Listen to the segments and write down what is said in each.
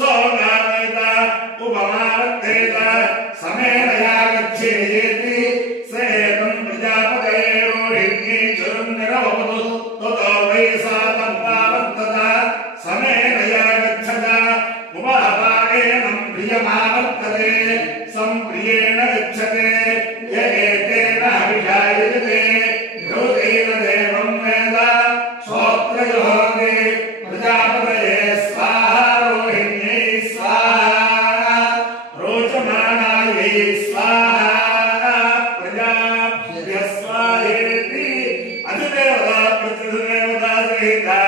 Soga प्रियमावर्तते संप्रियेण गच्छते य एतेन हविषायजते योगेन देवं वेद श्रोत्रजुहोति प्रजापतये स्वाहा रोहिण्यै स्वाहा रोचमानायै स्वाहा प्रजाभ्यः स्वाहेति अधिदेवता प्रतिदेवता सहिता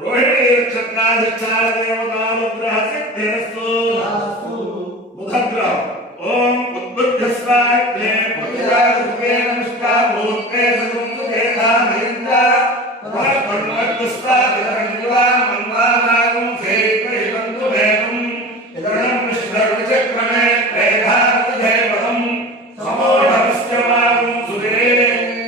रोहिणी नक्षत्राधिष्ठान देवतानुग्रह सिद्धिरस्तु बुधग्रह ओम उद्बुद्धस्वाग्ने पुत्रारुपे नमस्ता भूते सदुमुखे धामेन्द्र महत्पन्नस्तुस्तादिरञ्जवा मन्वानागं सेत्वैवन्तु भेदं इदं विष्णुर्विचक्रमे प्रेधातधेवतं समोढमस्यमागं सुरे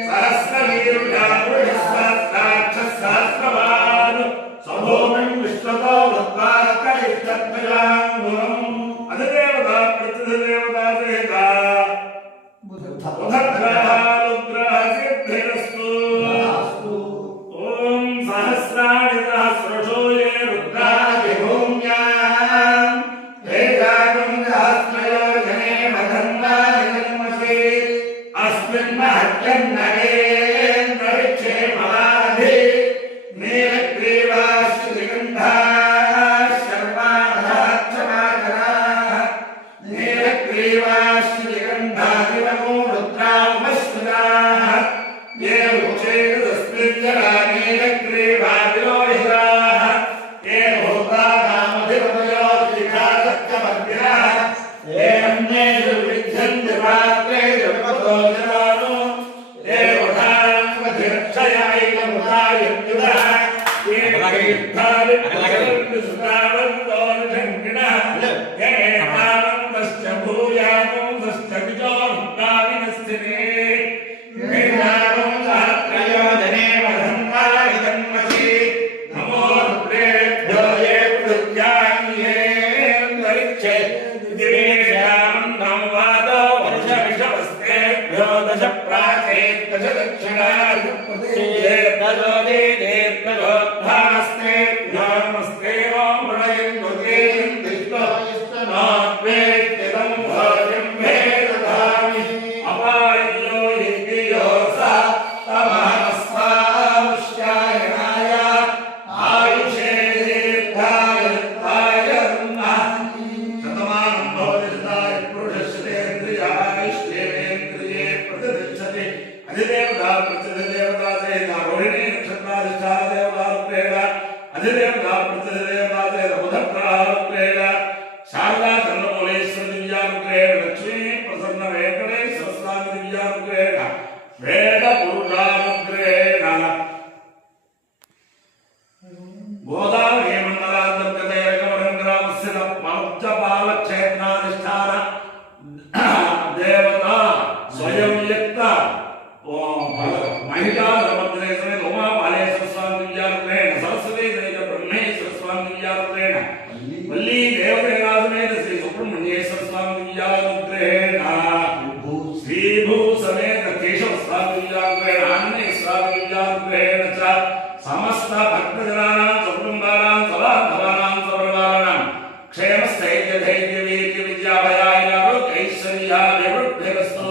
सहस्रवीर्यापुरुषस्ताक्षस्सास्त्रवान् समोमं विश्वतो वृत्ताकैष्टत्वयाङ्गुलम् अधिदेवता प्रतिदेवता सहिता बुधग्रहानुग्रह सिद्धिरस्तु ओम सहस्राणि सहस्रशो ये रुद्रादिभूम्यां तेजागं सहस्रयोजने मधन्वानि जन्मसि अस्मिन् महत्यन्नगे अंतरिक्षे महाधि नीलग्रीवाश्रिगन्धाः शर्वाणाक्षमाकराः नीलग्रीवाश्रिगन्धादिवमो रुद्रामस्मिताः ये उच्चैस्तस्मिन् जला नीलग्रीवादिलोहिताः ये भूतानामधिपतयो द्विखासत्यमग्निनः ये अन्ये दुर्विध्यन्ति पात्रे जपतो जनानो ये वधामधिरक्षयायैकमुदायत्युदः ये तीर्थादिप्रसरन्ति सुतावन्तोर्षङ्किणः ये एतावन्तश्च भूयामोऽस्तश्च विजोरुक्ताविनस्थिने वेदानं सहस्रयोजने वधन्वानि जन्मसि नमो रुद्रेभ्यो ये पृथ्व्याङ्गेऽन्तरिक्षे दिवेशां नववादो वर्षविषवस्तेभ्यो दश प्राचेत् दश दक्षिणात् दशो दीर्घोद्भास्तेभ्यो नमस्ते ओं प्रणयन्तु ते नात्वेत्यदं भोजं मे ददामि अपायो हितियो सा तमस्वामुष्यायणाय आयुषे दीर्घायुत्वाय शतमानं भवति सदाय पुरुषस्येन्द्रियायुष्येवेन्द्रिये प्रतिष्ठति अधिदेवता प्रतिदेवता सहिता रोहिणी नक्षत्राधिष्ठान देवतारूपेण अधिदेवता प्रतिदेवता सहित बुधग्रहारूपेण शारदा चन्द्रमौलेश्वर दिव्यारूपेण लक्ष्मी प्रसन्न वेंकटेश्वर स्वामी दिव्यारूपेण वेद पुरुषानुग्रहेण गोदावरी मण्डलान्तर्गते एकवरङ्ग्रामस्य मौर्जपालक्षेत्राधिष्ठान देवता स्वयं व्यक्त महिला धर्मद्रे समेत उमापालेश्वर स्वामी दिव्यारूपेण सरस्वती सहित ब्रह्मेश्वर स्वामी दिव्यारूपेण वल्ली देवसेना समेत श्री सुब्रह्मण्येश्वर स्वामी दिव्यानुग्रहेण श्रीभू समेत केशव स्वामी दिव्यानुग्रहेण आन्ने स्वामी दिव्यानुग्रहेण च समस्त भक्तजनानां सकुटुम्बानां सबान्धवानां सपरिवाराणां क्षेमस्थैर्यधैर्यवीर्यविद्याभयाय आरोग्यैश्वर्याभिवृद्धिरस्तु